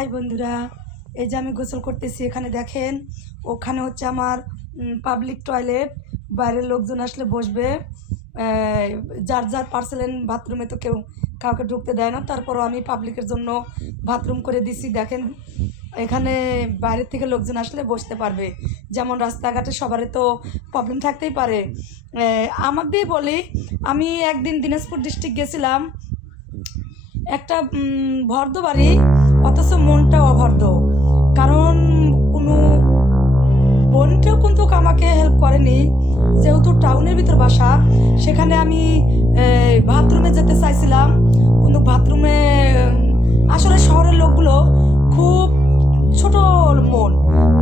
High বন্ধুরা, এই যে আমি গোসল করতেছি। এখানে দেখেন, ওখানে হচ্ছে আমার পাবলিক টয়লেট। বাইরের লোকজন আসলে বসবে। যার যার পার্সেলেন বাথরুমে তো কাউকে ঢুকতে দেয় না, তারপরও আমি পাবলিকের জন্য বাথরুম করে দিছি। দেখেন, এখানে বাইরের থেকে লোকজন আসলে বসতে পারবে। যেমন রাস্তাঘাটে সবারই তো প্রবলেম থাকতেই পারে। আমাদের বলি, আমি একদিন দিনাজপুর ডিস্ট্রিক্ট গেছিলাম, একটা ভর্দ বাড়ি, অথচ মনটা অভর্দ। কারণ কোনো বোনটাও কিন্তু আমাকে হেল্প করেনি, যেহেতু টাউনের ভিতর বাসা। সেখানে আমি বাথরুমে যেতে চাইছিলাম, কিন্তু বাথরুমে আসলে শহরের লোকগুলো খুব ছোট মন,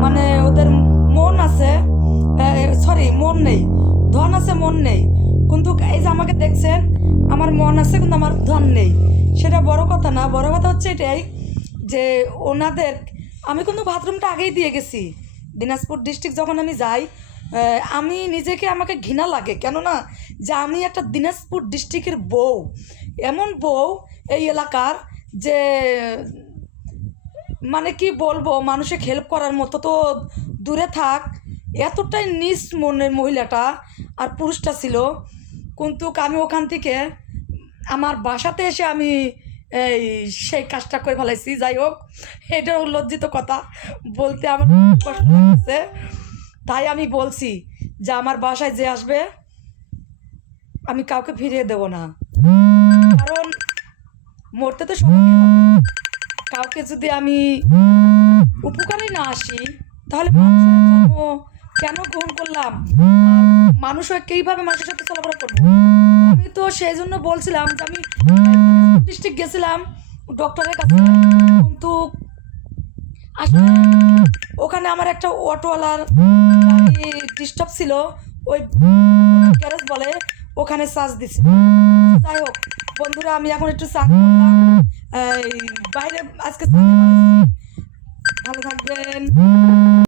মানে ওদের মন আছে, সরি মন নেই, ধন আছে মন নেই। কিন্তু এই যে আমাকে দেখছেন, আমার মন আছে কিন্তু আমার ধন নেই। সেটা বড় কথা না, বড় কথা হচ্ছে এটাই যে ওনাদের আমি কিন্তু বাথরুমটা আগেই দিয়ে গেছি। দিনাজপুর ডিস্ট্রিক্ট যখন আমি যাই, আমি নিজেকে আমাকে ঘৃণা লাগে, কেননা যে আমি একটা দিনাজপুর ডিস্ট্রিক্টের বউ, এমন বউ এই এলাকার, যে মানে কি বলবো, মানুষকে হেল্প করার মতো তো দূরে থাক, এতটাই নিচ মনের মহিলাটা আর পুরুষটা ছিল। কিন্তু আমি ওখান থেকে আমার বাসাতে এসে আমি এই সেই কাজটা করে ফেলাইছি। যাই হোক, এটাও লজ্জিত কথা বলতে আমার কষ্ট লাগছে। তাই আমি বলছি যে আমার বাসায় যে আসবে আমি কাউকে ফিরিয়ে দেব না, কারণ মরতে তো সবাই হবে। কাউকে যদি আমি উপকারে না আসি, তাহলে মানুষের জন্ম কেন গ্রহণ করলাম, মানুষ হয়ে কীভাবে মানুষের সাথে চলাফেরা করবো? আমি তো সেই জন্য বলছিলাম যে আমি ডিস্ট্রিক্ট গেছিলাম ডক্টরের কাছে, কিন্তু আসলে ওখানে আমার একটা অটোওয়ালার গাড়ি ডিস্টার্ব ছিল, ওই গ্যারেজ বলে, ওখানে চার্জ দিছি। যাই হোক বন্ধুরা, আমি এখন একটু চান করলাম। এই বাইরে আজকে